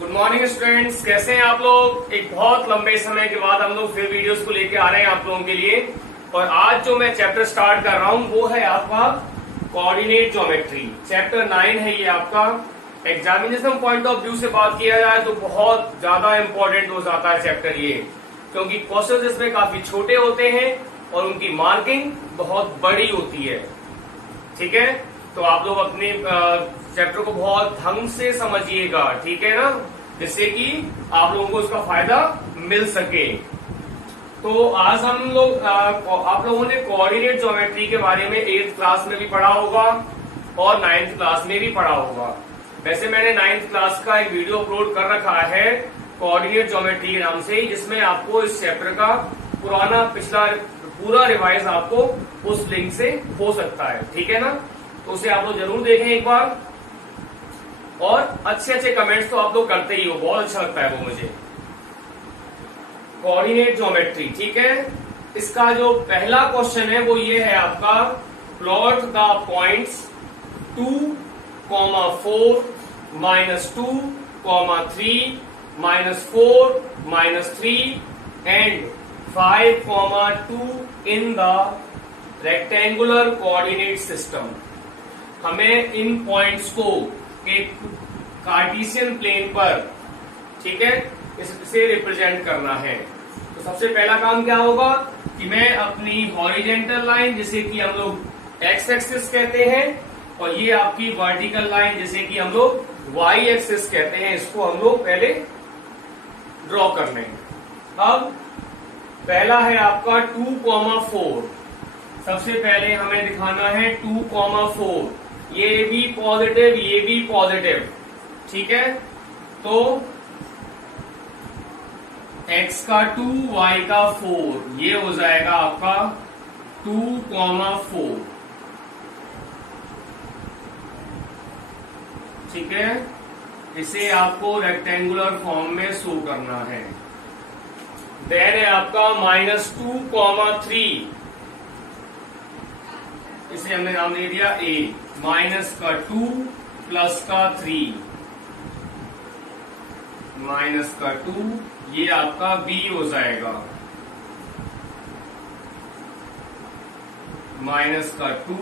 Good morning students, कैसे हैं आप लोग। एक बहुत लंबे समय के बाद हम लोग फिर वीडियोस को लेके आ रहे हैं आप लोगों के लिए। और आज जो मैं चैप्टर स्टार्ट कर रहा हूं वो है आपका कोऑर्डिनेट ज्योमेट्री। चैप्टर 9 है ये आपका। एग्जामिनेशन पॉइंट ऑफ व्यू से बात किया जाए तो बहुत ज्यादा इंपॉर्टेंट हो जाता है चैप्टर ये, क्योंकि क्वेश्चन इसमें काफी छोटे होते हैं और उनकी मार्किंग बहुत बड़ी होती है। ठीक है, तो आप लोग अपने चैप्टर को बहुत ढंग से समझिएगा, ठीक है ना, जिससे कि आप लोगों को उसका फायदा मिल सके। तो आज हम लोग आप लोगों ने कोऑर्डिनेट ज्योमेट्री के बारे में 8th क्लास में भी पढ़ा होगा और 9th क्लास में भी पढ़ा होगा। वैसे मैंने 9th क्लास का एक वीडियो अपलोड कर रखा है कोऑर्डिनेट ज्योमेट्री के नाम से, जिसमें आपको इस चैप्टर का पुराना पिछला पूरा रिवाइज आपको उस लिंक से हो सकता है, ठीक है ना। तो उसे आप लोग जरूर देखें एक बार, और अच्छे अच्छे कमेंट्स तो आप लोग करते ही हो, बहुत अच्छा लगता है वो मुझे। कोऑर्डिनेट ज्योमेट्री, ठीक है। इसका जो पहला क्वेश्चन है वो ये है आपका, plot the points 2, 4, -2, 3, -4, -3 and 5, 2 in the rectangular coordinate system. हमें इन पॉइंट्स को एक कार्टेशियन प्लेन पर, ठीक है, इसे रिप्रेजेंट करना है। तो सबसे पहला काम क्या होगा कि मैं अपनी हॉरिजेंटल लाइन, जिसे कि हम लोग एक्स एक्सिस कहते हैं, और ये आपकी वर्टिकल लाइन जिसे कि हम लोग वाई एक्सिस कहते हैं, इसको हम लोग पहले ड्रॉ कर लें। अब पहला है आपका 2, 4। सबसे पहले हमें दिखाना है 2, 4, ये भी पॉजिटिव, ये भी पॉजिटिव, ठीक है। तो x का 2, y का 4, ये हो जाएगा आपका 2, 4, ठीक है। इसे आपको रेक्टेंगुलर फॉर्म में शो करना है। देन है आपका -2, 3, इसे हमने नाम दे दिया a, -2 +3, -2, ये आपका b हो जाएगा, -2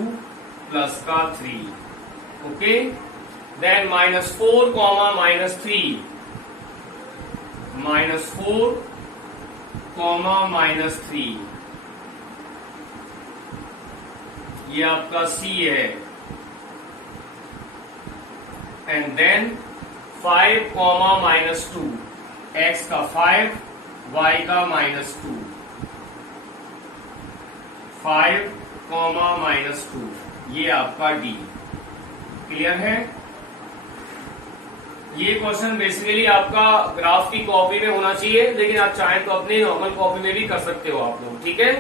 +3, ओके। देन -4, -3, -4, -3, ये आपका C है। एंड देन 5, -2, x का 5, y का -2, 5, -2, ये आपका D। क्लियर है। ये क्वेश्चन बेसिकली आपका ग्राफ की कॉपी में होना चाहिए, लेकिन आप चाहें तो अपनी नॉर्मल कॉपी में भी कर सकते हो आप लोग, ठीक है।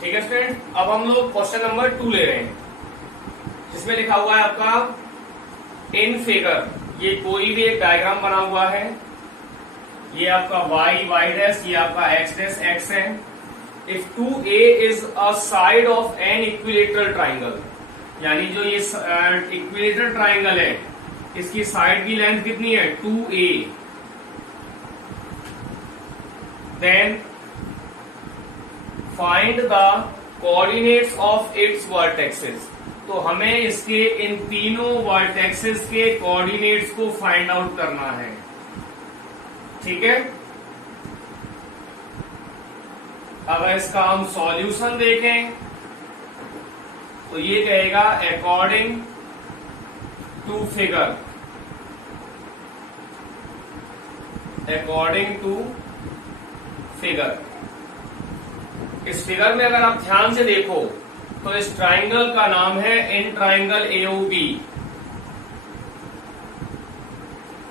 ठीक है स्टूडेंट, अब हम लोग क्वेश्चन नंबर 2 ले रहे हैं, जिसमें लिखा हुआ है आपका इन फिगर। ये कोई भी एक डायग्राम बना हुआ है, ये आपका y डैश, ये आपका x डैश x है। If 2a is a side of an equilateral triangle, यानी जो ये इक्विलेटरल ट्राइंगल है, इसकी साइड की लेंथ कितनी है 2a। Then find the coordinates of its vertexes. तो हमें इसके इन तीनों वर्टेक्सेस के कोऑर्डिनेट्स को फाइंड आउट करना है, ठीक है। अगर इसका हम सॉल्यूशन देखें तो ये कहेगा according to figure, according to figure. इस फिगर में अगर आप ध्यान से देखो तो इस ट्राइंगल का नाम है इन ट्राइंगल AOB।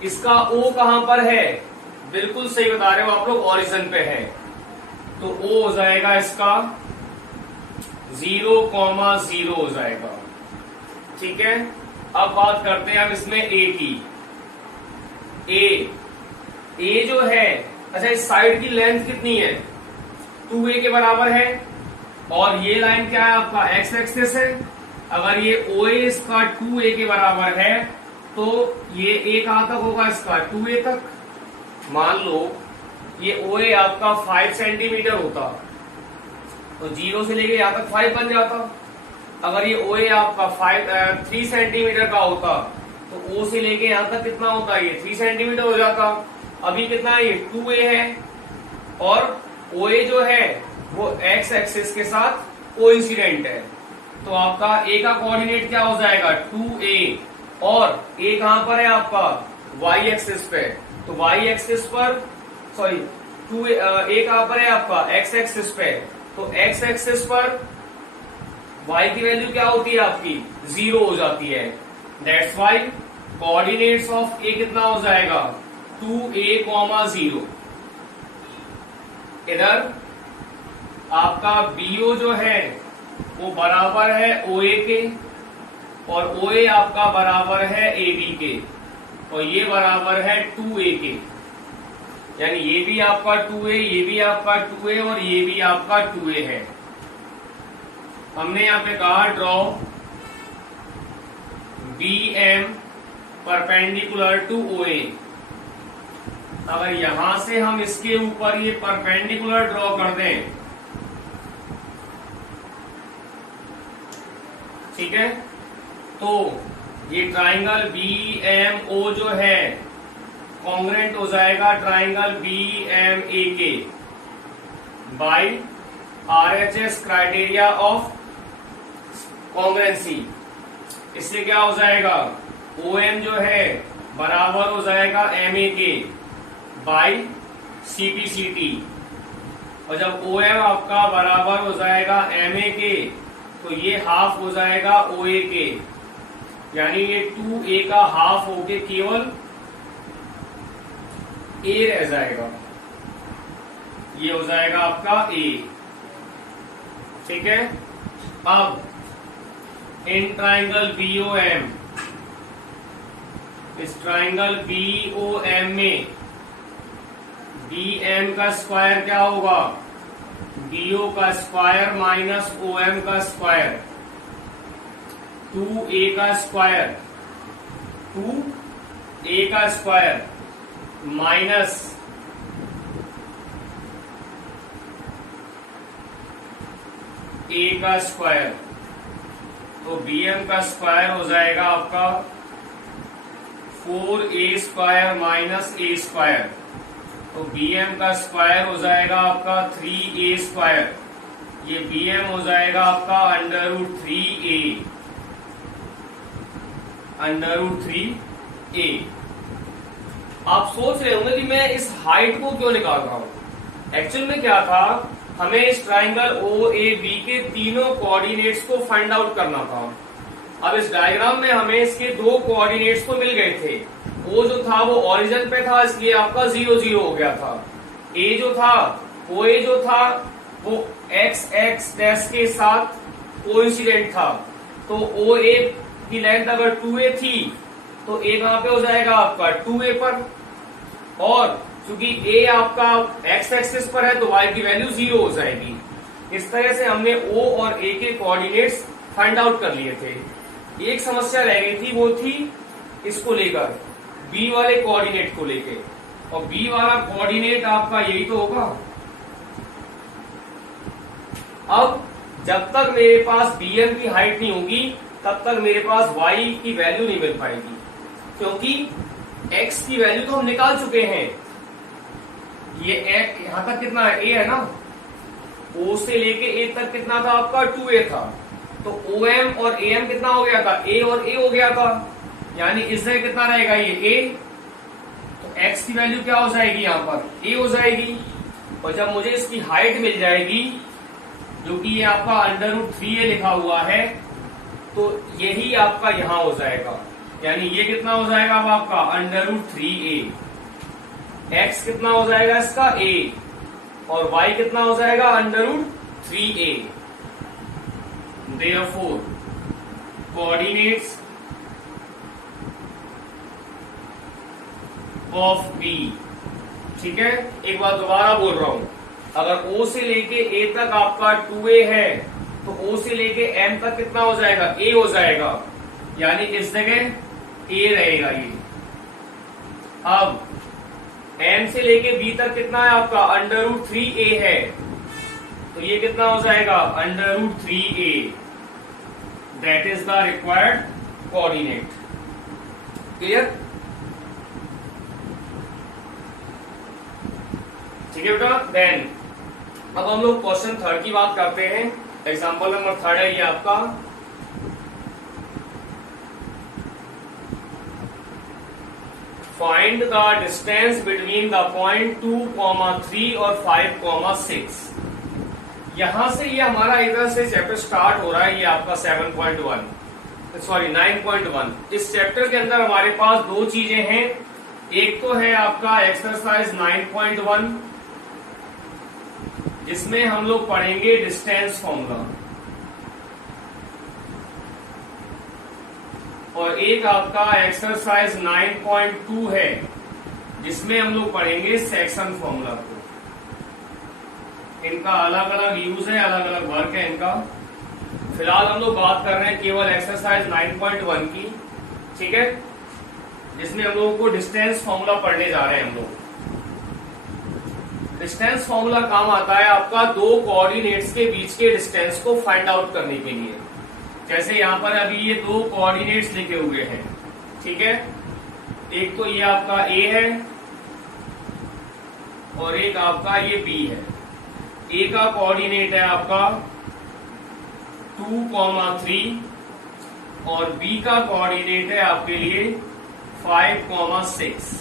इसका O कहां पर है, बिल्कुल सही बता रहे हो आप लोग, ओरिजिन पे है। तो O हो जाएगा इसका 0, 0 हो जाएगा, ठीक है। अब बात करते हैं हम इसमें A की। A जो है, अच्छा इस साइड की लेंथ कितनी है, 2a के बराबर है, और ये लाइन क्या है आपका एक्स एक्सिस है, अगर ये OA इसका 2A के बराबर है तो ये A कहां तक होगा इसका 2A तक। मान लो ये OA आपका 5 सेंटीमीटर होता तो 0 से लेके यहां तक 5 बन जाता। अगर ये OA आपका 3 सेंटीमीटर का होता तो O से लेके यहां तक कितना होता ये 3 सेंटीमीटर हो जाता। अभी कितना है ये 2A है और OA जो है वो x एक्सिस के साथ कोइंसिडेंट है तो आपका A का कोऑर्डिनेट क्या हो जाएगा 2A और A कहां पर है आपका y एक्सिस पे तो y एक्सिस पर सॉरी 2A A कहां पर है आपका x एक्सिस पे तो x एक्सिस पर y की वैल्यू क्या होती है आपकी 0 हो जाती है। That's why coordinates of A कितना हो जाएगा 2A, 0। इधर आपका BO जो है वो बराबर है OA के और OA आपका बराबर है AB के और ये बराबर है 2A के, यानी ये भी आपका 2A, ये भी आपका 2A और ये भी आपका 2A है। हमने यहां पे कहा draw BM perpendicular to OA। अगर यहां से हम इसके ऊपर ये परपेंडिकुलर ड्रॉ कर दें, ठीक है, तो ये ट्राइंगल BMO जो है कॉन्ग्रेंट हो जाएगा ट्राइंगल BMA के by RHS criteria of congruency. इससे क्या हो जाएगा OM जो है बराबर हो जाएगा MA के बाय CPCT और जब OM आपका बराबर हो जाएगा MA के तो ये हाफ हो जाएगा OA के, यानी ये 2A का हाफ होके केवल A रह जाएगा, ये हो जाएगा आपका A। ठीक है, अब इन ट्राइंगल BOM, इस ट्राइंगल BOM में BM का स्क्वायर क्या होगा BO का स्क्वायर माइनस OM का स्क्वायर 2A का स्क्वायर 2A का स्क्वायर माइनस A का स्क्वायर, तो BM का स्क्वायर हो जाएगा आपका 4A square minus A square, तो BM का स्क्वायर हो जाएगा आपका 3A स्क्वायर, ये BM हो जाएगा आपका √3A। आप सोच रहे होंगे कि मैं इस हाइट को क्यों निकाल रहा हूं। एक्चुअल में क्या था, हमें इस ट्राइंगल OAB के तीनों कोऑर्डिनेट्स को फाइंड आउट करना था। अब इस डायग्राम में हमें इसके दो कोऑर्डिनेट्स तो मिल गए थे। O जो था वो ओरिजिन पे था इसलिए आपका 0 0 हो गया था। A जो था OA जो था वो x डैश के साथ कोइंसिडेंट था, तो OA की लेंथ अगर 2A थी तो A कहां पे हो जाएगा आपका 2A पर, और क्योंकि A आपका x एक्सिस पर है तो y की वैल्यू 0 हो जाएगी। इस तरह से हमने O और A के कोऑर्डिनेट्स फाइंड आउट कर लिए थे। एक समस्या रह गई थी, वो थी इसको लेकर B वाले कोऑर्डिनेट को लेके, और B वाला कोऑर्डिनेट आपका यही तो होगा। अब जब तक मेरे पास BM की हाइट नहीं होगी तब तक मेरे पास Y की वैल्यू नहीं मिल पाएगी, क्योंकि X की वैल्यू तो हम निकाल चुके हैं। ये यहां तक कितना है A है ना, O से लेके A तक कितना था आपका 2A था, तो OM और AM कितना हो गया था A और A हो गया था, यानी इससे कितना रहेगा ये A, तो X की वैल्यू क्या हो जाएगी यहाँ पर A हो जाएगी। और जब मुझे इसकी हाइट मिल जाएगी जो कि ये आपका √3A लिखा हुआ है, तो यही आपका यहां हो जाएगा, यानी ये कितना हो जाएगा अब आपका √3A। X कितना हो जाएगा इसका A और Y कितना हो जाएगा √3A। Therefore, coordinates of B, ठीक है, एक बार दोबारा बोल रहा हूं, अगर O से लेके A तक आपका 2A है तो O से लेके M तक कितना हो जाएगा, A हो जाएगा, यानी इस जगह A रहेगा ये। अब M से लेके B तक कितना है आपका, √3A है, तो ये कितना हो जाएगा, √3A। That is the required coordinate. Clear? ठीक है बेटा। देन अब हम लोग क्वेश्चन 3 की बात करते हैं। एग्जाम्पल नंबर 3 है ये आपका। Find the distance between the point 2, 3 और 5, 6। यहां से ये हमारा इधर से चैप्टर स्टार्ट हो रहा है, ये आपका 9.1। इस चैप्टर के अंदर हमारे पास दो चीजें हैं। एक तो है आपका एक्सरसाइज 9.1, जिसमें हम लोग पढ़ेंगे डिस्टेंस फॉर्मूला, और एक आपका एक्सरसाइज 9.2 है, जिसमें हम लोग पढ़ेंगे सेक्शन फॉर्मूला को। इनका अलग अलग यूज है, अलग अलग वर्क है इनका। फिलहाल हम लोग बात कर रहे हैं केवल एक्सरसाइज 9.1 की, ठीक है, जिसमें हम लोगों को डिस्टेंस फॉर्मूला पढ़ने जा रहे हैं हम लोग। डिस्टेंस फॉर्मूला काम आता है आपका दो कोऑर्डिनेट्स के बीच के डिस्टेंस को फाइंड आउट करने के लिए। जैसे यहां पर अभी ये दो कोऑर्डिनेट्स लिखे हुए हैं, ठीक है, एक तो ये आपका A है और एक आपका ये B है। A का कोऑर्डिनेट है आपका 2, 3 और B का कोऑर्डिनेट है आपके लिए 5, 6।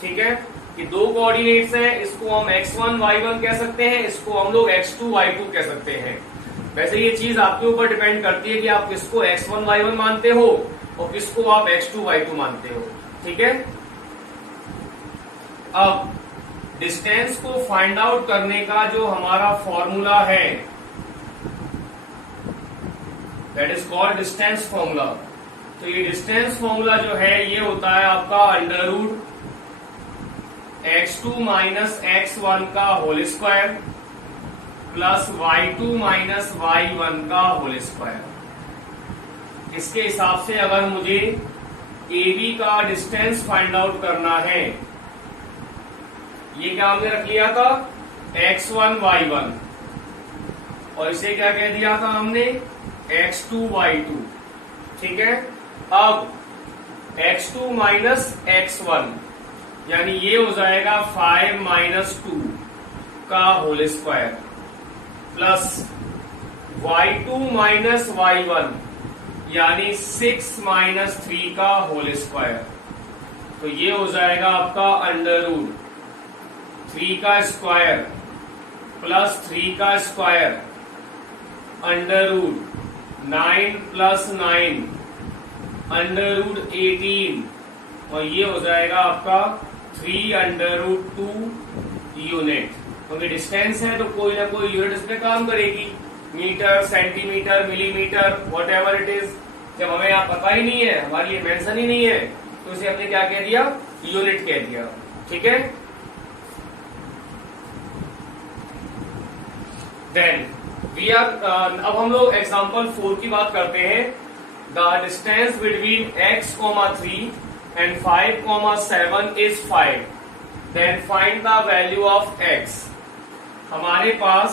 ठीक है, ये दो कोऑर्डिनेट्स हैं, इसको हम x1, y1 कह सकते हैं, इसको हम लोग x2, y2 कह सकते हैं। वैसे ये चीज आपके ऊपर डिपेंड करती है कि आप किसको x1, y1 मानते हो और किसको आप x2, y2 मानते हो। ठीक है, अब डिस्टेंस को फाइंड आउट करने का जो हमारा फॉर्मूला है, that is called distance formula. तो ये डिस्टेंस फॉर्मूला जो है ये होता है आपका √x2 माइनस x1 का whole square plus y2 minus y1 का होल स्क्वायर। इसके हिसाब से अगर मुझे AB का डिस्टेंस फाइंड आउट करना है, ये क्या हमने रख लिया था, x1, y1, और इसे क्या कह दिया था हमने, x2, y2। ठीक है, अब x2 माइनस x1 यानी ये हो जाएगा 5 माइनस 2 का whole square plus y2 minus y1 यानी 6 माइनस 3 का होल स्क्वायर। तो ये हो जाएगा आपका √3 का स्क्वायर प्लस 3 का स्क्वायर √9 प्लस 9 √18, और ये हो जाएगा आपका 3√2 यूनिट। क्योंकि डिस्टेंस है तो कोई ना कोई यूनिट इस पे काम करेगी, metre, centimetre, millimetre, whatever it is. जब हमें यहाँ पता ही नहीं है, हमारे लिए मेंशन ही नहीं है, तो इसे हमने क्या कह दिया, यूनिट कह दिया। ठीक है, देन वी आर अब हम लोग एग्जाम्पल 4 की बात करते हैं। The distance between x, 3 and 5, 7 is 5. Then find the value of x. हमारे पास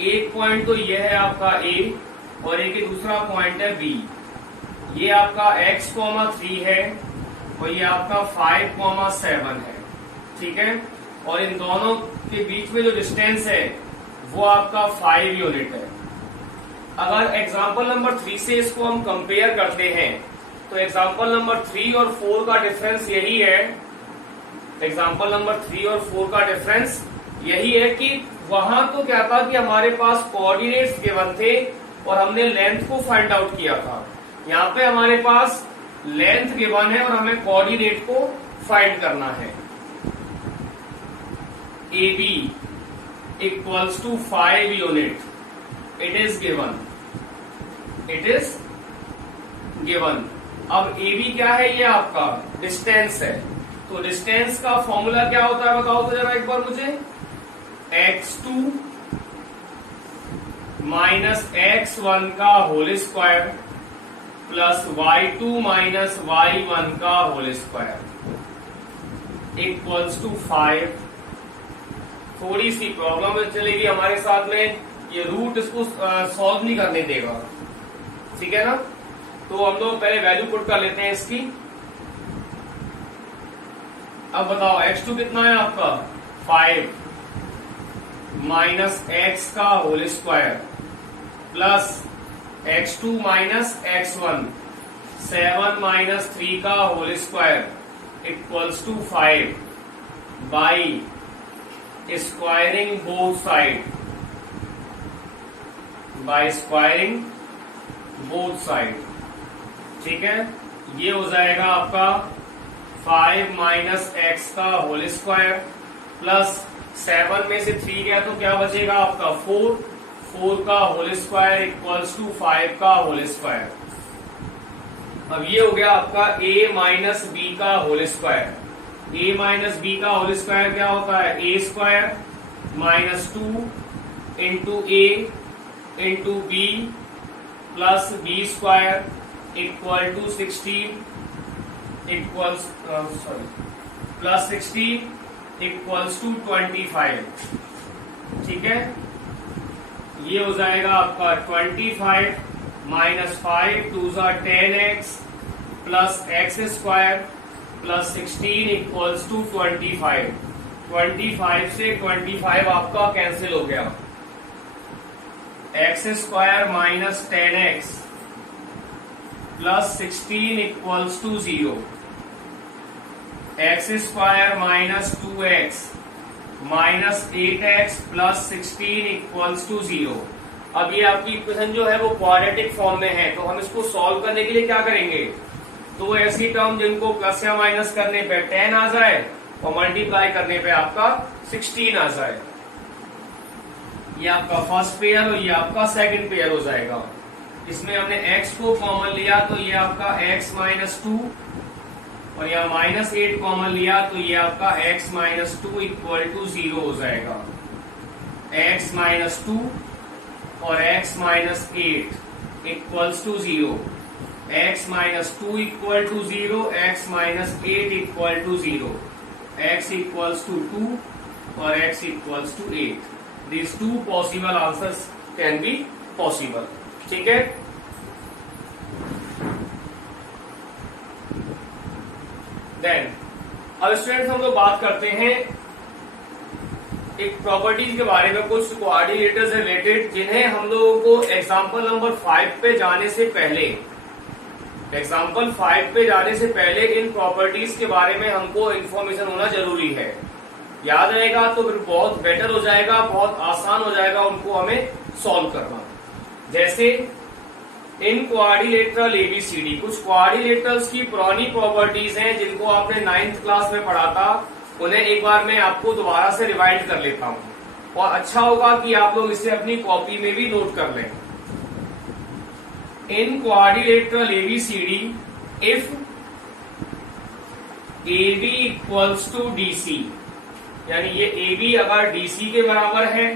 एक पॉइंट तो ये है आपका A और एक ही दूसरा पॉइंट है B। ये आपका x, 3 है और ये आपका 5, 7 है। ठीक है, और इन दोनों के बीच में जो डिस्टेंस है वो आपका 5 यूनिट है। अगर एग्जाम्पल नंबर 3 से इसको हम कंपेयर करते हैं तो एग्जाम्पल नंबर 3 और 4 का डिफरेंस यही है, एग्जाम्पल नंबर 3 और 4 का डिफरेंस यही है कि वहां तो क्या था कि हमारे पास कोऑर्डिनेट्स गिवन थे और हमने लेंथ को फाइंड आउट किया था। यहाँ पे हमारे पास लेंथ गिवन है और हमें कोऑर्डिनेट को फाइंड करना है। AB equals to 5 unit, it is given, it is given. अब AB क्या है, ये आपका डिस्टेंस है। तो डिस्टेंस का फॉर्मूला क्या होता है बताओ तो जरा एक बार मुझे, x2 माइनस x1 का whole square plus y2 minus y1 का होल स्क्वायर इक्वल्स टू 5। थोड़ी सी प्रॉब्लम चलेगी हमारे साथ में, ये रूट इसको सॉल्व नहीं करने देगा, ठीक है ना। तो हम लोग पहले वैल्यू पुट कर लेते हैं इसकी। अब बताओ x2 कितना है आपका 5 माइनस x का whole square plus x2 minus x1 7 minus 3 का whole square equals to 5 by squaring both side, by squaring both side, ठीक है। ये हो जाएगा आपका 5 माइनस एक्स का होल स्क्वायर प्लस 7 में से 3 गया तो क्या बचेगा आपका 4 का होल स्क्वायर इक्वल्स टू 5 का होल स्क्वायर। अब ये हो गया आपका a माइनस बी का whole square. a minus b का होल स्क्वायर क्या होता है a square minus 2 into a into b plus b square equal to 16 equals plus 16 equals to 25, ठीक है। ये हो जाएगा आपका 25 minus 5 2 10x plus x square plus 16 equals to 25। 25 से 25 आपका कैंसिल हो गया। X square minus 10x plus 16 equals to 0। X square minus 2x minus 8x plus 16 equals to 0। अब ये आपकी इक्वेशन जो है वो क्वाड्रेटिक फॉर्म में है, तो हम इसको सॉल्व करने के लिए क्या करेंगे, तो ऐसी टर्म जिनको प्लस या माइनस करने पे 10 आ जाए और मल्टीप्लाई करने पे आपका 16 आ जाए। ये आपका फर्स्ट पेयर और ये आपका सेकंड पेयर हो जाएगा। इसमें हमने x को कॉमन लिया तो ये आपका x माइनस 2 और यहाँ माइनस 8 कॉमन लिया तो ये आपका x माइनस 2 इक्वल टू 0 हो जाएगा। x माइनस 2 और x minus 8 equals to 0। x minus 2 equal to 0, x minus 8 equal to 0, x equals to 2 और x equals to 8। These two possible answers can be possible, ठीक है। Then अब students हम लोग बात करते हैं एक प्रॉपर्टीज के बारे में, कुछ कोऑर्डिनेटर से रिलेटेड जिन्हें हम लोगों को एग्जाम्पल नंबर 5 पे जाने से पहले इन प्रॉपर्टीज के बारे में हमको इन्फॉर्मेशन होना जरूरी है। याद रहेगा तो फिर बहुत बेटर हो जाएगा, बहुत आसान हो जाएगा उनको हमें सॉल्व करना। जैसे इन क्वाड्रिलेटरल एबीसीडी, कुछ क्वाड्रिलेटरल्स की पुरानी प्रॉपर्टीज हैं जिनको आपने 9th क्लास में पढ़ा था, उन्हें एक बार मैं आपको दोबारा से रिवाइंड कर लेता हूं और अच्छा होगा कि आप लोग इसे अपनी कॉपी में भी नोट कर लें। In quadrilateral ABCD if AB equals to DC, यानी ये AB अगर DC के बराबर है,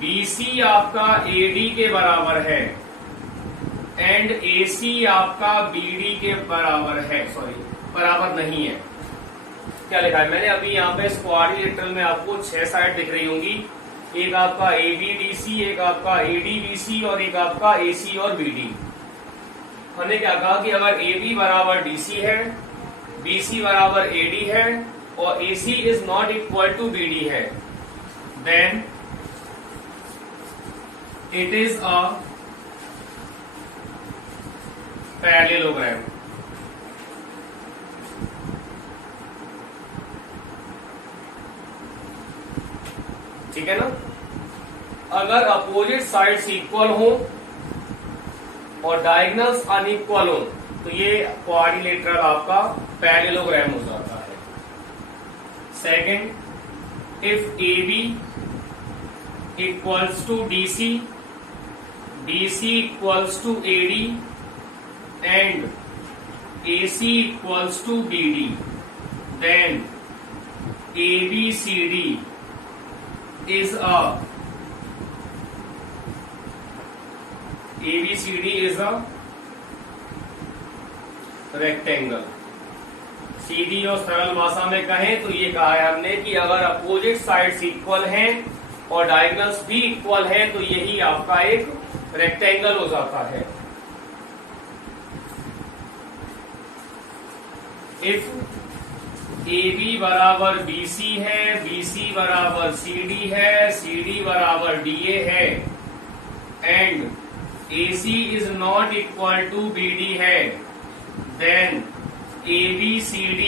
BC आपका AD के बराबर है एंड AC आपका BD के बराबर है, सॉरी बराबर नहीं है। क्या लिखा है मैंने अभी यहाँ पे क्वाड्रिलेटरल में आपको 6 साइड दिख रही होंगी, एक आपका ABDC, एक आपका ADBC और एक आपका AC और BD। हमने क्या कहा कि अगर AB बराबर DC है, BC बराबर AD है और AC is not equal to BD है, then it is a parallelogram. ठीक है ना। अगर अपोजिट साइड्स इक्वल हो और डायगोनल्स अनइक्वल हो तो ये क्वाड्रिलेटरल आपका पैरेललोग्राम हो जाता है। Second, if AB equals to DC, DC equals to AD and AC equals to BD, then ABCD is a ABCD is a rectangle. सीधी और सरल भाषा में कहें तो ये कहा है हमने कि अगर अपोजिट साइड्स इक्वल हैं और डायगोनल्स भी इक्वल हैं तो यही आपका एक रेक्टेंगल हो जाता है। इफ AB बराबर BC है, BC बराबर CD है, CD बराबर DA है and AC is not equal to BD है, then ABCD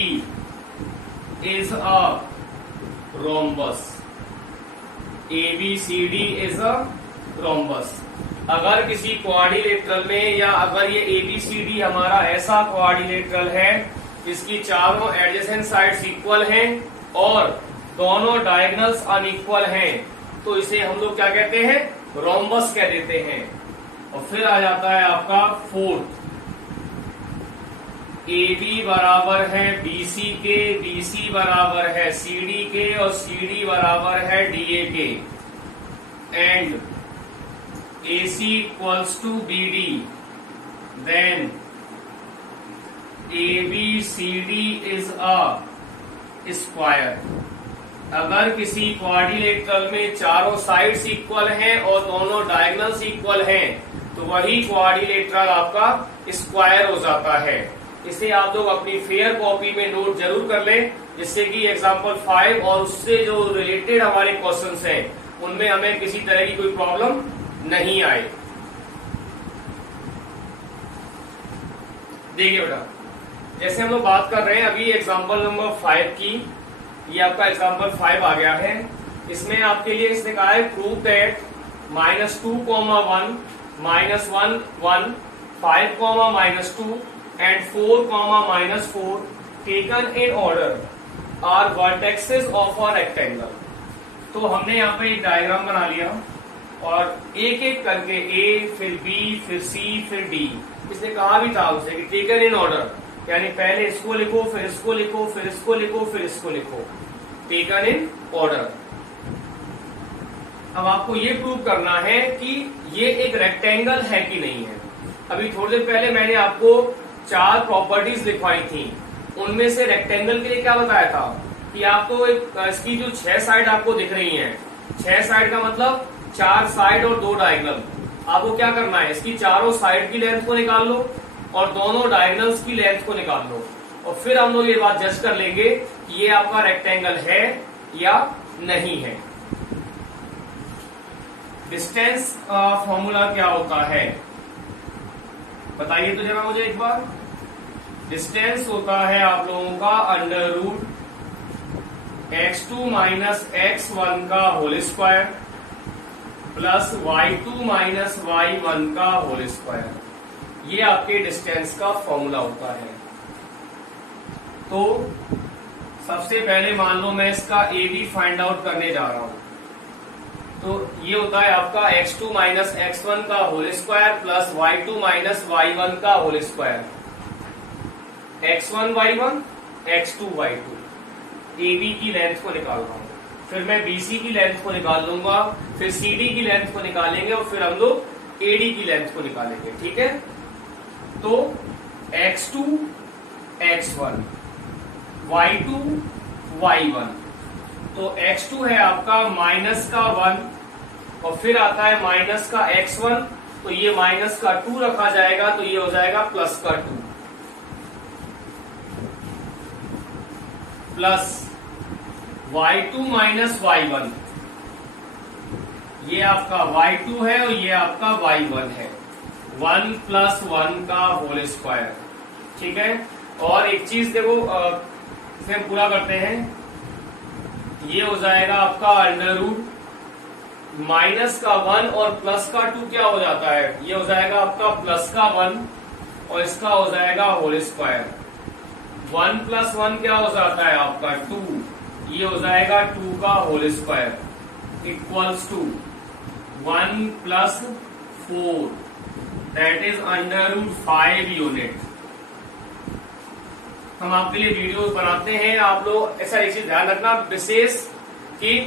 is a rhombus. ABCD is a rhombus. अगर किसी क्वाड्रिलेटरल में या अगर ये ABCD हमारा ऐसा क्वाड्रिलेटरल है जिसकी चारों एडजेसेंट साइड्स इक्वल हैं और दोनों डायगोनल्स अनइक्वल हैं तो इसे हम लोग क्या कहते हैं, रोम्बस कह देते हैं। और फिर आ जाता है आपका फोर्थ, AB बराबर है BC के, BC बराबर है CD के और CD बराबर है DA के and AC equals to BD, then ABCD is a square. अगर किसी क्वाड्रिलेटरल में चारों साइड्स इक्वल हैं और दोनों डायगोनल्स इक्वल हैं तो वही क्वाड्रिलेटरल आपका स्क्वायर हो जाता है। इसे आप लोग अपनी फेयर कॉपी में नोट जरूर कर लें जिससे कि एग्जाम्पल 5 और उससे जो रिलेटेड हमारे क्वेश्चंस हैं उनमें हमें किसी तरह की कोई प्रॉब्लम नहीं आए। देखिए बेटा, जैसे हम लोग बात कर रहे हैं अभी एग्जाम्पल नंबर 5 की, ये आपका एग्जाम्पल 5 आ गया है। इसमें आपके लिए इसने कहा है prove that -2, 1, -1, 1, 5, -2 and 4, -4 taken in order are vertices of a rectangle. तो हमने यहाँ पे एक डायग्राम बना लिया और एक एक करके A, फिर B, फिर C, फिर D, इसने कहा भी था उसे कि टेकन इन ऑर्डर, यानी पहले इसको लिखो, फिर इसको लिखो, फिर इसको लिखो, फिर इसको लिखो, टेकन इन ऑर्डर। अब आपको ये प्रूव करना है कि ये एक रेक्टेंगल है कि नहीं है। अभी थोड़ी देर पहले मैंने आपको 4 प्रॉपर्टीज लिखवाई थी, उनमें से रेक्टेंगल के लिए क्या बताया था कि आपको इसकी जो 6 साइड आपको दिख रही हैं, 6 साइड का मतलब 4 साइड और 2 डायगोनल। आपको क्या करना है, इसकी चारों साइड की लेंथ को निकाल लो और दोनों डायगोनल्स की लेंथ को निकाल लो और फिर हम लोग ये बात जज कर लेंगे कि ये आपका रेक्टेंगल है या नहीं है। डिस्टेंस फॉर्मूला क्या होता है बताइए तो जरा मुझे एक बार। डिस्टेंस होता है आप लोगों का √ x2 - x1 का whole square plus y2 - y1 का होल स्क्वायर। ये आपके डिस्टेंस का फॉर्मूला होता है। तो सबसे पहले मान लो मैं इसका AB फाइंड आउट करने जा रहा हूं, तो ये होता है आपका x2 - x1 का whole square plus y2 - y1 का whole square. x1 y1, x2 y2, AB की लेंथ को निकाल रहा हूं, फिर मैं BC की लेंथ को निकाल लूंगा, फिर CD की लेंथ को निकालेंगे और फिर हम लोग AD की लेंथ को निकालेंगे। ठीक है, तो x2 x1, y2 y1, तो x2 है आपका -1 और फिर आता है -x1, तो ये -2 रखा जाएगा तो ये हो जाएगा +2 प्लस y2 - y1, ये आपका y2 है और ये आपका y1 है, 1 + 1 का होल स्क्वायर। ठीक है, और एक चीज देखो, इसे हम पूरा करते हैं, ये हो जाएगा आपका √ -1 और +2 क्या हो जाता है, ये हो जाएगा आपका +1 और इसका हो जाएगा होल स्क्वायर। 1 + 1 क्या हो जाता है आपका 2, ये हो जाएगा 2 का whole square equals to 1 + 4, that is √5 unit. हम आपके लिए वीडियोस बनाते हैं, आप लोग ऐसा एक चीज ध्यान रखना विशेष कि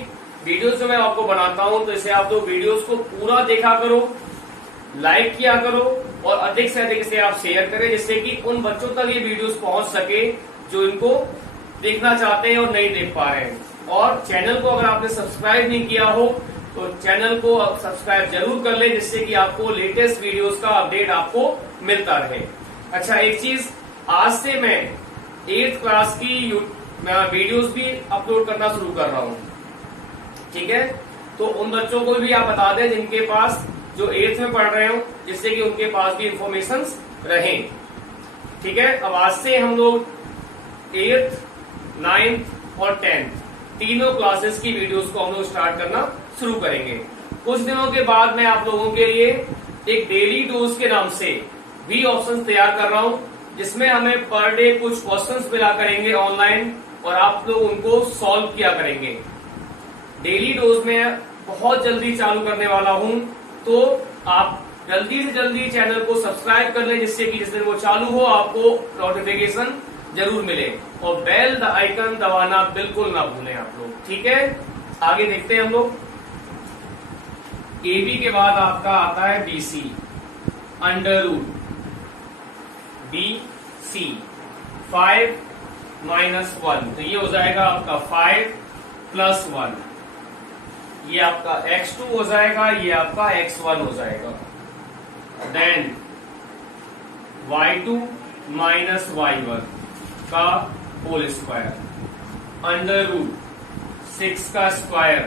वीडियोस जो मैं आपको बनाता हूं तो इसे आप लोग वीडियोस को पूरा देखा करो, लाइक किया करो और अधिक से अधिक इसे आप शेयर करें, जिससे कि उन बच्चों तक ये वीडियोस पहुंच सके जो इनको देखना चाहते हैं और नहीं देख पा रहे हैं। और चैनल को अगर आपने सब्सक्राइब नहीं किया हो तो चैनल को सब्सक्राइब जरूर कर ले, जिससे कि आपको लेटेस्ट वीडियोस का अपडेट आपको मिलता रहे। अच्छा, एक चीज, आज से मैं 8th क्लास की वीडियोस भी अपलोड करना शुरू कर रहा हूँ, ठीक है। तो उन बच्चों को भी आप बता दें जिनके पास, जो 8th में पढ़ रहे हो, जिससे कि उनके पास भी इंफॉर्मेशन रहें, ठीक है। अब आज से हम लोग 8th, 9th और 10th तीनों क्लासेस की वीडियोस को हम लोग स्टार्ट करना शुरू करेंगे। कुछ दिनों के बाद मैं आप लोगों के लिए एक डेली डोज के नाम से भी ऑप्शन तैयार कर रहा हूं, जिसमें हमें पर डे कुछ क्वेश्चंस मिला करेंगे ऑनलाइन और आप लोग उनको सॉल्व किया करेंगे। डेली डोज में बहुत जल्दी चालू करने वाला हूं, तो आप जल्दी से जल्दी चैनल को सब्सक्राइब कर लें, जिससे कि जिस दिन वो चालू हो आपको नोटिफिकेशन जरूर मिले। और बेल आइकन दबाना बिल्कुल ना भूलें आप लोग, ठीक है। आगे देखते हैं हम लोग। AB के बाद आपका आता है BC, अंडर रूट BC 5 - 1, तो ये हो जाएगा आपका 5 + 1, ये आपका x2 हो जाएगा, ये आपका x1 हो जाएगा। देन y2 - y1 का होल स्क्वायर, अंडर रूट 6 का स्क्वायर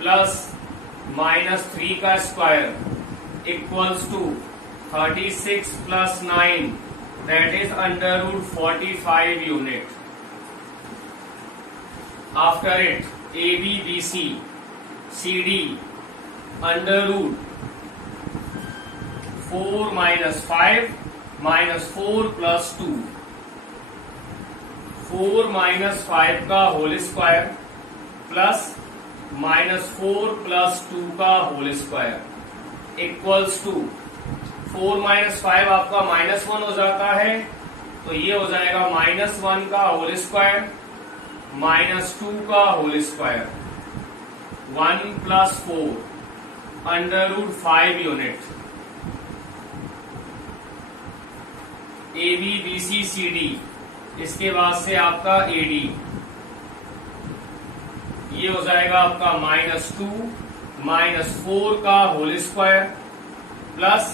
प्लस -3 का square equals to 36 + 9, that is under root 45 unit. After it AB BC CD under root 4 - 5 - 4 + 2, 4 - 5 का होल स्क्वायर प्लस -4 + 2 का होल स्क्वायर इक्वल्स टू 4 - 5 आपका -1 हो जाता है, तो ये हो जाएगा -1 का होल स्क्वायर -2 का whole square 1 + 4 under root 5 unit. AB BC CD, इसके बाद से आपका AD, ये हो जाएगा आपका -2 -4 का होल स्क्वायर प्लस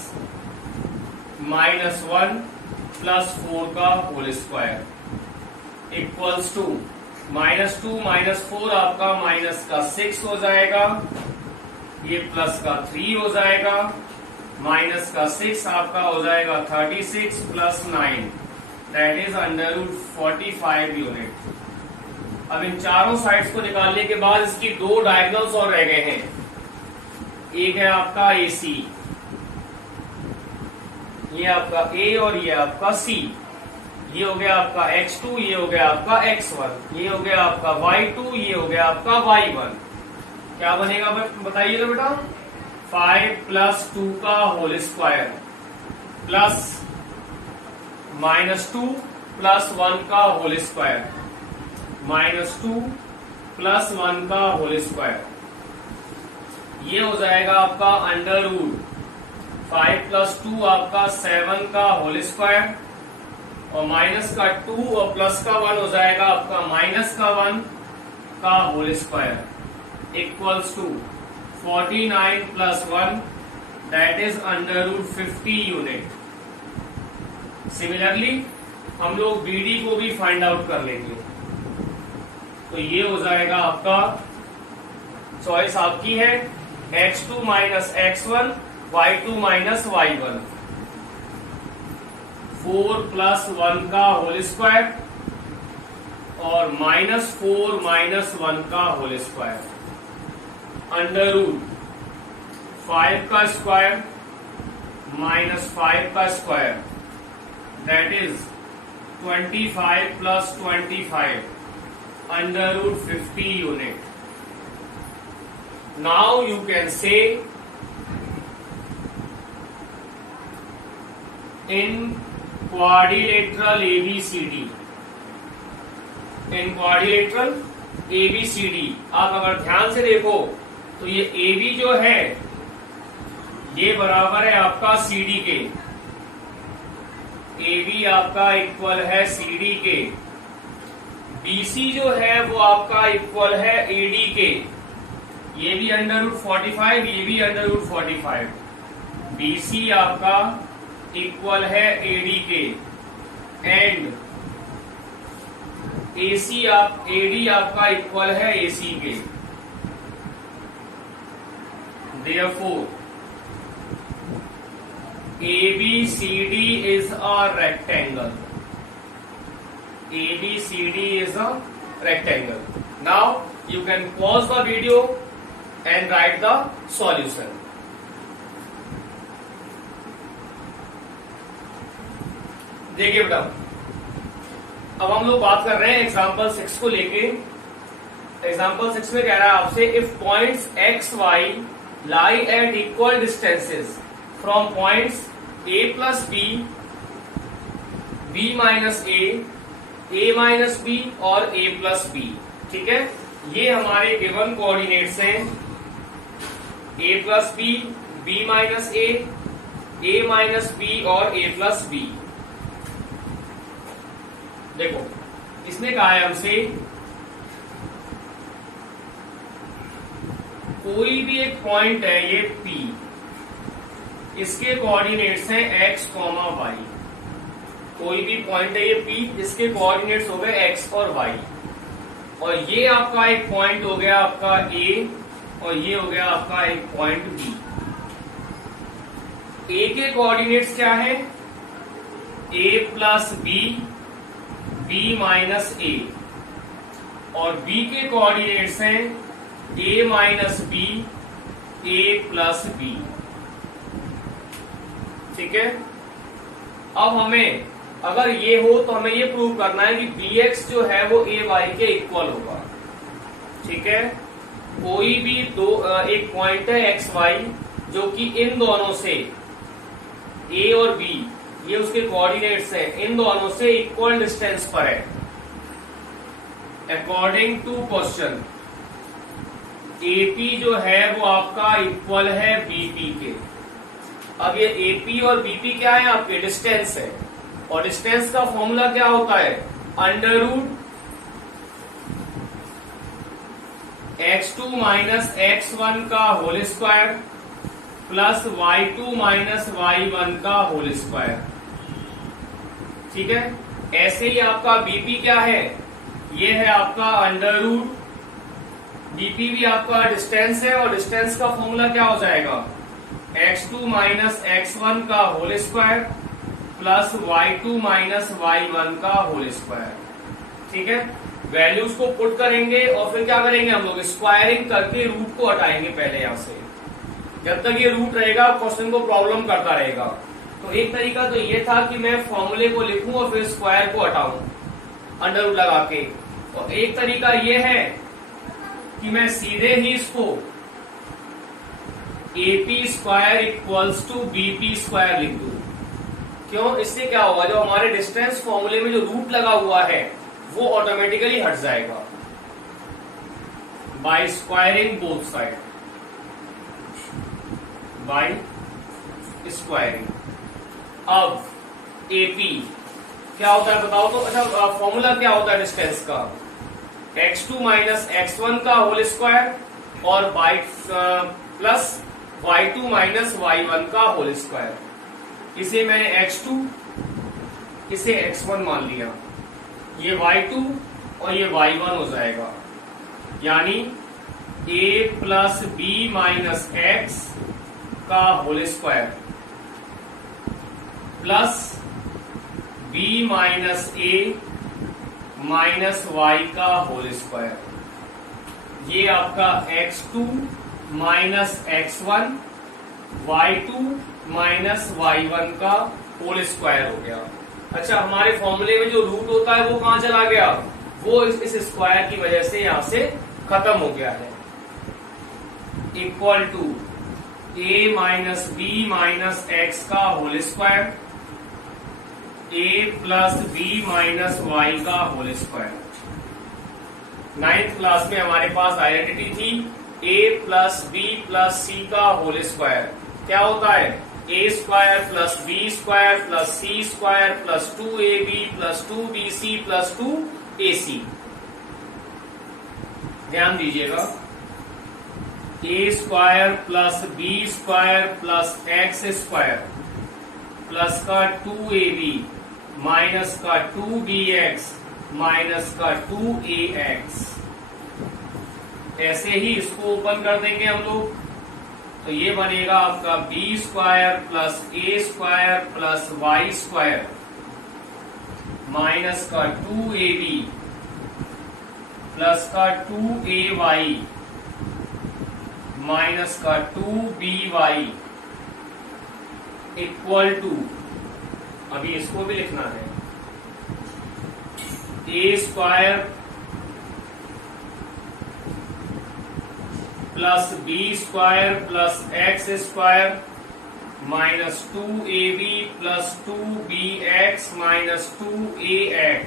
-1 + 4 का होल स्क्वायर इक्वल्स टू -2 - 4 आपका माइनस का 6 हो जाएगा, ये प्लस का 3 हो जाएगा, माइनस का 6 आपका हो जाएगा 36 + 9, that is under root 45 unit. अब इन चारों साइड्स को निकालने के बाद इसकी दो डायगोनल्स और रह गए हैं। एक है आपका AC, ये आपका A और ये आपका C, ये हो गया आपका x2, ये हो गया आपका x1, ये हो गया आपका y2, ये हो गया आपका y1। क्या बनेगा बताइएगा बेटा? 5 + 2 का होल स्क्वायर प्लस -2 + 1 का होल स्क्वायर -2 + 1 का होल स्क्वायर, ये हो जाएगा आपका अंडर रूट 5 + 2 आपका 7 का होल स्क्वायर और माइनस का 2 और प्लस का 1 हो जाएगा आपका -1 का whole square equals to 49 + 1, that is under root 50 unit. Similarly हम लोग BD को भी फाइंड आउट कर लेंगे, तो ये हो जाएगा आपका, चॉइस आपकी है x2 - x1, y2 - y1, 4 + 1 का होल स्क्वायर और -4 - 1 का होल स्क्वायर अंडर रूट 5 का स्क्वायर -5 का square, that is 25 + 25 under root 50 unit. Now you can say in quadrilateral ABCD, in quadrilateral ABCD, आप अगर ध्यान से देखो तो ये AB जो है ये बराबर है आपका CD के, AB आपका इक्वल है CD के, BC जो है वो आपका इक्वल है AD के, ये भी √45, ये भी √45, BC आपका इक्वल है AD के, एंड AD आपका इक्वल है AC के। Therefore, ABCD is a rectangle. ABCD is a rectangle. Now you can pause the video and write the solution. देखिए बेटा, अब हम लोग बात कर रहे हैं एग्जाम्पल 6 को लेके। एग्जाम्पल 6 में कह रहा है आपसे, if points x y lie at equal distances from points a plus b, b minus a minus b और ए प्लस बी। ठीक है, ये हमारे गिवन कोऑर्डिनेट्स हैं, ए plus B minus a minus b और ए प्लस बी। देखो, इसने कहा है हमसे कोई भी एक पॉइंट है ये P, इसके कोऑर्डिनेट्स हैं x, y। कोई भी पॉइंट है ये P, इसके कोऑर्डिनेट्स हो गए x और y, और ये आपका एक पॉइंट हो गया आपका A और ये हो गया आपका एक पॉइंट B। A के कोऑर्डिनेट्स क्या है? A plus B minus A, और B के कोऑर्डिनेट्स हैं A minus B, A plus B। ठीक है, अब हमें अगर ये हो तो हमें ये प्रूव करना है कि BX जो है वो AY के इक्वल होगा। ठीक है, कोई भी एक पॉइंट है XY जो कि इन दोनों से A और B, ये उसके कोऑर्डिनेट्स हैं, इन दोनों से इक्वल डिस्टेंस पर है। अकॉर्डिंग टू क्वेश्चन AP जो है वो आपका इक्वल है BP के। अब ये AP और BP क्या है? आपके डिस्टेंस है, और डिस्टेंस का फॉर्मूला क्या होता है? Under root x2 minus x1 का whole square plus y2 minus y1 का होल स्क्वायर। ठीक है, ऐसे ही आपका BP क्या है? ये है आपका अंडर रूट, BP भी आपका डिस्टेंस है, और डिस्टेंस का फॉर्मूला क्या हो जाएगा? x2 माइनस x1 का whole square plus y2 minus y1 का होल स्क्वायर। ठीक है, वैल्यूज को पुट करेंगे और फिर क्या करेंगे हम लोग? स्क्वायरिंग करके रूट को हटाएंगे पहले यहां से। जब तक ये रूट रहेगा क्वेश्चन को प्रॉब्लम करता रहेगा। तो एक तरीका तो ये था कि मैं फॉर्मूले को लिखूं और फिर स्क्वायर को हटाऊं अंडर रूट लगा के, और एक तरीका ये है कि मैं सीधे ही इसको AP square equals to BP square लिख दूं। क्यों? इससे क्या होगा, जो हमारे डिस्टेंस फॉर्मूले में जो रूट लगा हुआ है वो ऑटोमेटिकली हट जाएगा by squaring both side, by squaring. अब AP क्या होता है बताओ तो? अच्छा, फॉर्मूला क्या होता है डिस्टेंस का? x2 माइनस x1 का होल स्क्वायर और प्लस y2 माइनस y1 का होल स्क्वायर। इसे मैंने x2, इसे x1 मान लिया, ये y2 और ये y1 हो जाएगा, यानी a plus b minus x का whole square plus b minus a minus y का होल स्क्वायर। ये आपका x2 minus x1, y2 minus y1 का होल स्क्वायर हो गया। अच्छा, हमारे फॉर्मूले में जो रूट होता है वो कहां चला गया? वो इस स्क्वायर की वजह से यहां से खत्म हो गया है। Equal to a minus b minus x का whole square, a plus b minus y का होल स्क्वायर। 9th क्लास में हमारे पास आइडेंटिटी थी a plus b plus c का होल स्क्वायर। क्या होता है a square plus b square plus c square plus 2ab plus 2bc plus 2ac। ध्यान दीजिएगा, a square plus b square plus x square plus का 2ab minus का 2bx minus का 2ax। ऐसे ही इसको ओपन कर देंगे हम लोग, तो ये बनेगा आपका b square plus a square plus y square minus का 2ab प्लस का 2ay माइनस का 2by इक्वल टू, अभी इसको भी लिखना है, a square plus b square plus x square minus 2ab plus 2bx minus 2ax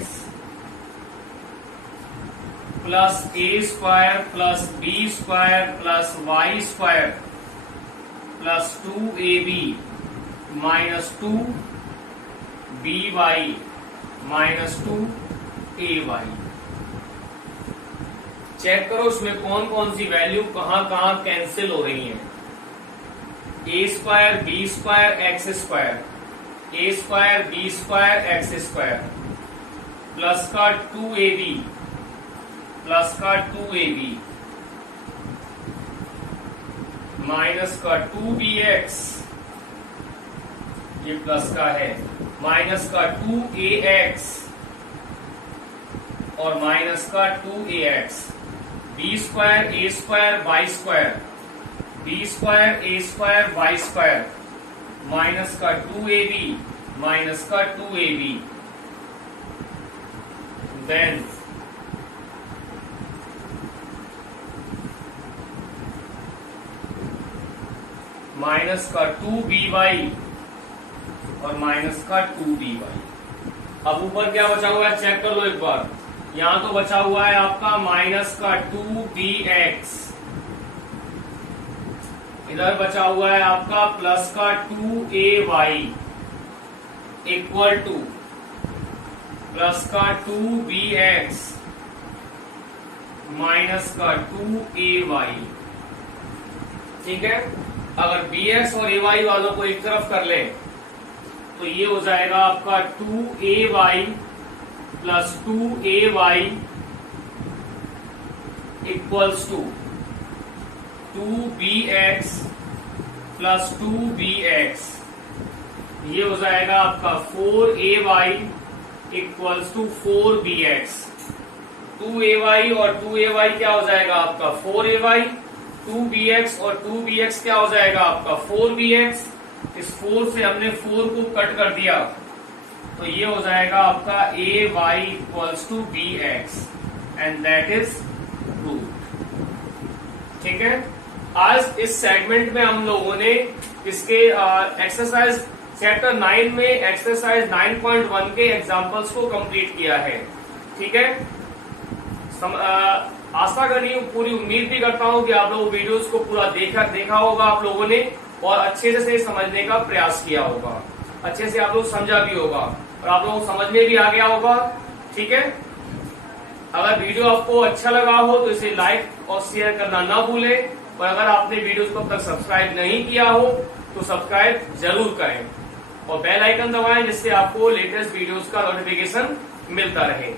plus a square plus b square plus y square plus 2ab minus 2by minus 2ay। Check करो इसमें कौन कौन सी value कहां कहां cancel हो रही हैं। A square b square x square, a square b square x square plus का 2ab प्लस का 2ab माइनस का 2bx, ये प्लस का है, माइनस का 2ax और माइनस का 2ax, b square a square y square, b square a square y square minus का 2ab माइनस का 2ab, देन माइनस का 2by और माइनस का 2dy। अब ऊपर क्या बचा हुआ है चेक कर लो एक बार, यहां तो बचा हुआ है आपका माइनस का 2bx, इधर बचा हुआ है आपका प्लस का 2ay इक्वल टू प्लस का 2bx माइनस का 2ay। ठीक है, अगर bx और ay वालों को एक तरफ कर लें तो ये हो जाएगा आपका 2ay plus 2ay equals to 2bx plus 2bx, ये हो जाएगा आपका 4ay equals to 4bx। 2ay और 2ay क्या हो जाएगा आपका 4ay, 2bx और 2bx क्या हो जाएगा आपका 4bx। इस 4 से हमने 4 को कट कर दिया तो ये हो जाएगा आपका ay equals to bx and that is root. ठीक है, आज इस सेगमेंट में हम लोगों ने इसके एक्सरसाइज चैप्टर 9 में एक्सरसाइज 9.1 के एग्जांपल्स को कंप्लीट किया है। ठीक है, आशा करी पूरी उम्मीद भी करता हूं कि आप लोग वीडियोस को पूरा देखा होगा आप लोगों ने और अच्छे से समझने का प्रयास किया होगा, अच्छे से आप लोग समझा भी होगा और आप लोगों को समझ में भी आ गया होगा। ठीक है, अगर वीडियो आपको अच्छा लगा हो तो इसे लाइक और शेयर करना ना भूलें और अगर आपने वीडियोस को अब तक सब्सक्राइब नहीं किया हो तो सब्सक्राइब जरूर करें और बेल आइकन दबाएं जिससे आपको लेटेस्ट वीडियोस का नोटिफिकेशन मिलता रहे।